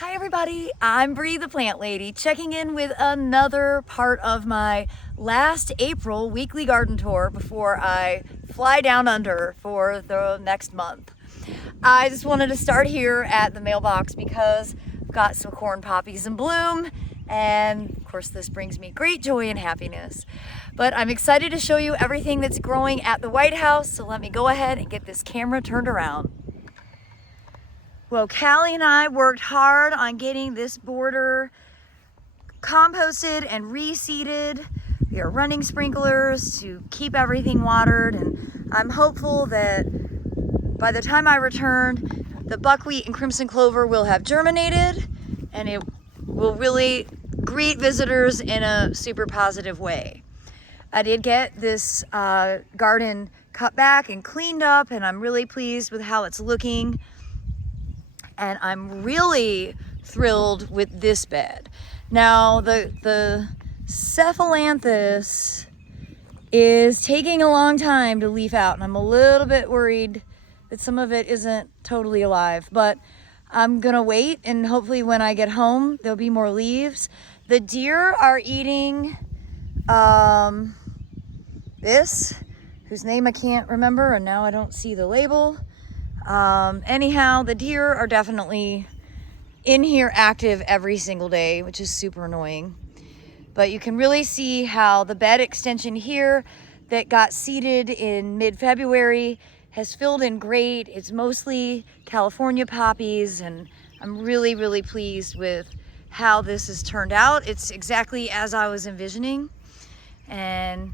Hi everybody, I'm Bree the Plant Lady, checking in with another part of my last April weekly garden tour before I fly down under for the next month. I just wanted to start here at the mailbox because I've got some corn poppies in bloom, and of course this brings me great joy and happiness. But I'm excited to show you everything that's growing at the White House, so let me go ahead and get this camera turned around. Well, Callie and I worked hard on getting this border composted and reseeded. We are running sprinklers to keep everything watered, and I'm hopeful that by the time I return, the buckwheat and crimson clover will have germinated and it will really greet visitors in a super positive way. I did get this garden cut back and cleaned up, and I'm really pleased with how it's looking. And I'm really thrilled with this bed. Now, the cephalanthus is taking a long time to leaf out, and I'm a little bit worried that some of it isn't totally alive, but I'm gonna wait, and hopefully when I get home, there'll be more leaves. The deer are eating this, whose name I can't remember, and now I don't see the label. Anyhow, the deer are definitely in here active every single day, which is super annoying. But you can really see how the bed extension here that got seeded in mid-February has filled in great. It's mostly California poppies, and I'm really, really pleased with how this has turned out. It's exactly as I was envisioning. And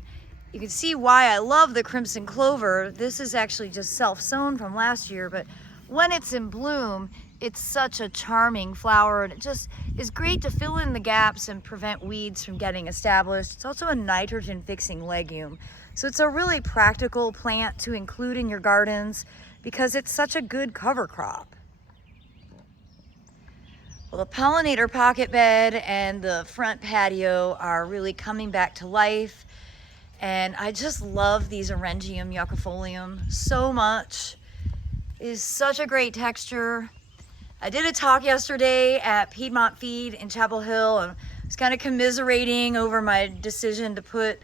you can see why I love the crimson clover. This is actually just self-sown from last year, but when it's in bloom, it's such a charming flower, and it just is great to fill in the gaps and prevent weeds from getting established. It's also a nitrogen fixing legume. So it's a really practical plant to include in your gardens because it's such a good cover crop. Well, the pollinator pocket bed and the front patio are really coming back to life. And I just love these Orangium yuccifolium so much. It is such a great texture. I did a talk yesterday at Piedmont Feed in Chapel Hill, and I was kind of commiserating over my decision to put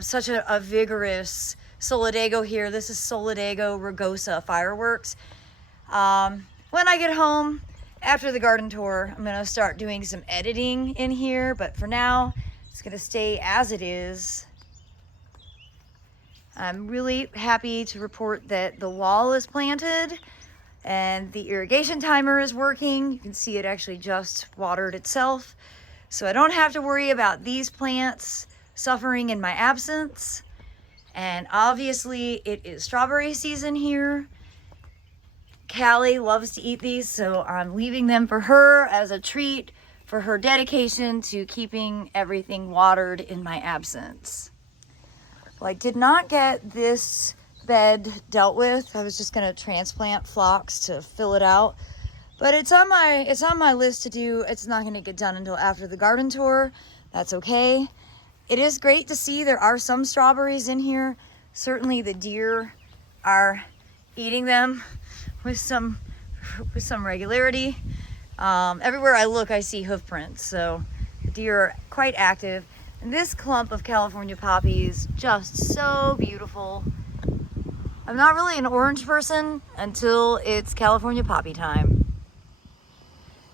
such a vigorous Solidago here. This is Solidago rugosa fireworks. When I get home after the garden tour, I'm gonna start doing some editing in here, but for now, it's gonna stay as it is. I'm really happy to report that the wall is planted and the irrigation timer is working. You can see it actually just watered itself. So I don't have to worry about these plants suffering in my absence. And obviously it is strawberry season here. Callie loves to eat these, so I'm leaving them for her as a treat for her dedication to keeping everything watered in my absence. Well, I did not get this bed dealt with. I was just gonna transplant phlox to fill it out, but it's on my list to do. It's not gonna get done until after the garden tour. That's okay. It is great to see there are some strawberries in here. Certainly the deer are eating them with some regularity. Everywhere I look, I see hoof prints, so the deer are quite active. And this clump of California poppy is just so beautiful. I'm not really an orange person until it's California poppy time.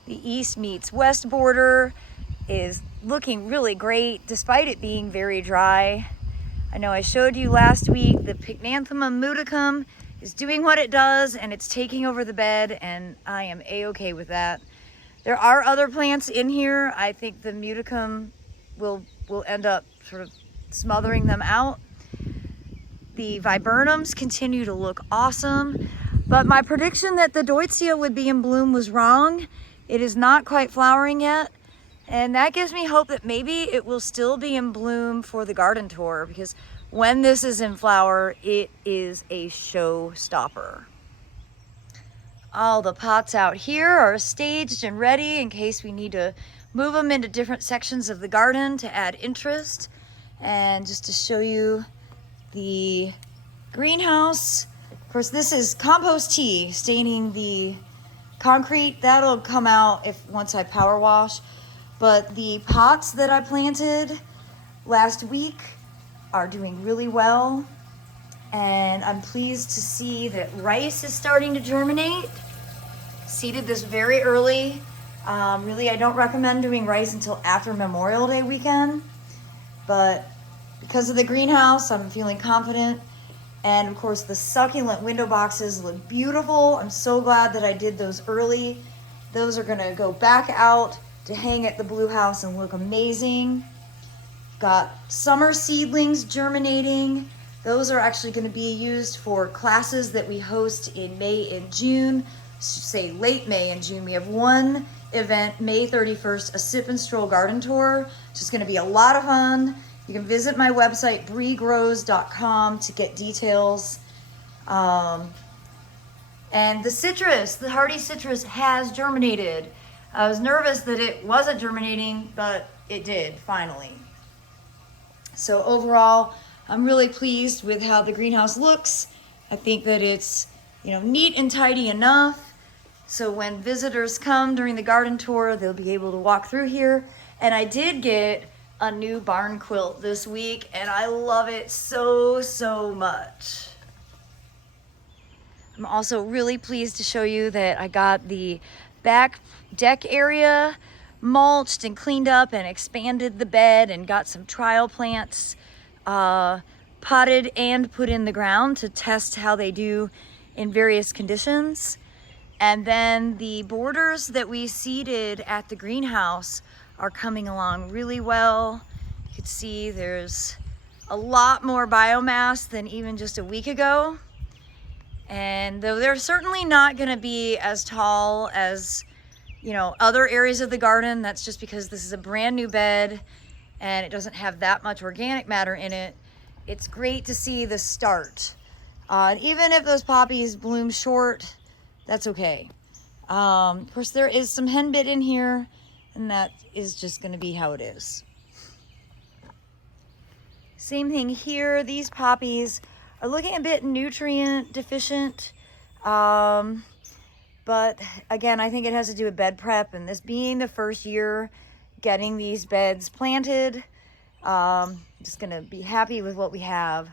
The East meets West border is looking really great despite it being very dry. I know I showed you last week the Pycnanthemum muticum is doing what it does, and it's taking over the bed, and I am a-okay with that. There are other plants in here. I think the muticum will end up sort of smothering them out. The viburnums continue to look awesome, but my prediction that the deutzia would be in bloom was wrong. It is not quite flowering yet, and that gives me hope that maybe it will still be in bloom for the garden tour, because when this is in flower, it is a showstopper. All the pots out here are staged and ready in case we need to move them into different sections of the garden to add interest. And just to show you the greenhouse, of course this is compost tea staining the concrete, that'll come out once I power wash. But the pots that I planted last week are doing really well. And I'm pleased to see that rice is starting to germinate. Seeded this very early. Really, I don't recommend doing rice until after Memorial Day weekend. But because of the greenhouse, I'm feeling confident. And of course, the succulent window boxes look beautiful. I'm so glad that I did those early. Those are gonna go back out to hang at the Blue House and look amazing. Got summer seedlings germinating. Those are actually gonna be used for classes that we host in May and June. Say late May and June. We have one event, May 31st, a sip and stroll garden tour. It's just gonna be a lot of fun. You can visit my website, breegrows.com, to get details. And the citrus, the hardy citrus, has germinated. I was nervous that it wasn't germinating, but it did finally. So overall, I'm really pleased with how the greenhouse looks. I think that it's, neat and tidy enough. So when visitors come during the garden tour, they'll be able to walk through here. And I did get a new barn quilt this week, and I love it so, so much. I'm also really pleased to show you that I got the back deck area mulched and cleaned up and expanded the bed and got some trial plants potted and put in the ground to test how they do in various conditions. And then the borders that we seeded at the greenhouse are coming along really well. You can see there's a lot more biomass than even just a week ago. And though they're certainly not gonna be as tall as, other areas of the garden, that's just because this is a brand new bed and it doesn't have that much organic matter in it. It's great to see the start. Even if those poppies bloom short, that's okay. Of course, there is some henbit in here, and that is just going to be how it is. Same thing here. These poppies are looking a bit nutrient deficient. But again, I think it has to do with bed prep, and this being the first year getting these beds planted, just going to be happy with what we have.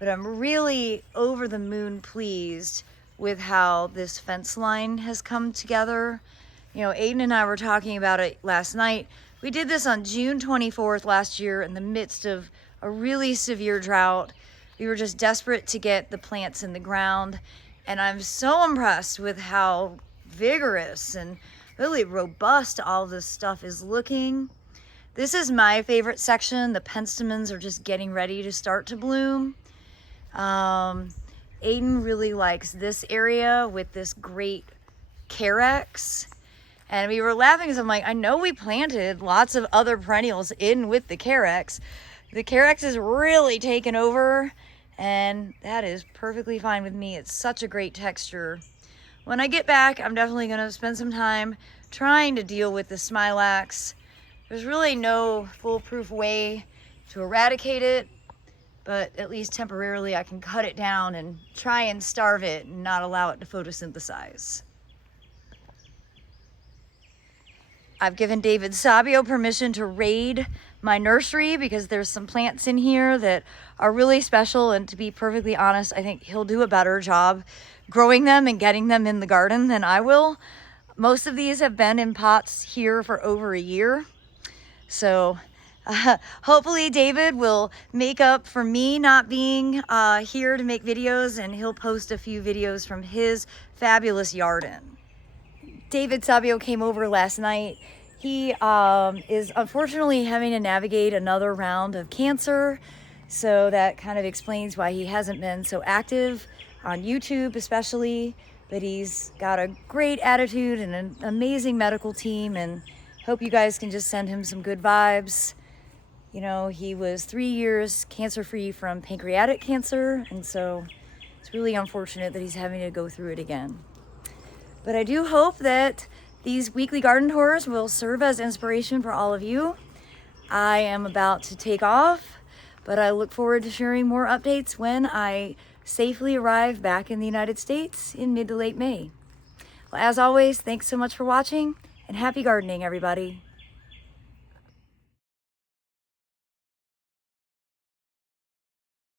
But I'm really over the moon pleased with how this fence line has come together. Aiden and I were talking about it last night. We did this on June 24th last year in the midst of a really severe drought. We were just desperate to get the plants in the ground. And I'm so impressed with how vigorous and really robust all this stuff is looking. This is my favorite section. The penstemons are just getting ready to start to bloom. Aiden really likes this area with this great carex. And we were laughing because I'm like, I know we planted lots of other perennials in with the carex. The carex is really taken over, and that is perfectly fine with me. It's such a great texture. When I get back, I'm definitely going to spend some time trying to deal with the smilax. There's really no foolproof way to eradicate it, but at least temporarily I can cut it down and try and starve it and not allow it to photosynthesize. I've given David Sabio permission to raid my nursery because there's some plants in here that are really special, and to be perfectly honest, I think he'll do a better job growing them and getting them in the garden than I will. Most of these have been in pots here for over a year. So hopefully David will make up for me not being here to make videos, and he'll post a few videos from his fabulous garden. David Sabio came over last night. He is unfortunately having to navigate another round of cancer, so that kind of explains why he hasn't been so active on YouTube especially, but he's got a great attitude and an amazing medical team, and hope you guys can just send him some good vibes. He was 3 years cancer-free from pancreatic cancer, and so it's really unfortunate that he's having to go through it again. But I do hope that these weekly garden tours will serve as inspiration for all of you. I am about to take off, but I look forward to sharing more updates when I safely arrive back in the United States in mid to late May. Well, as always, thanks so much for watching, and happy gardening, everybody.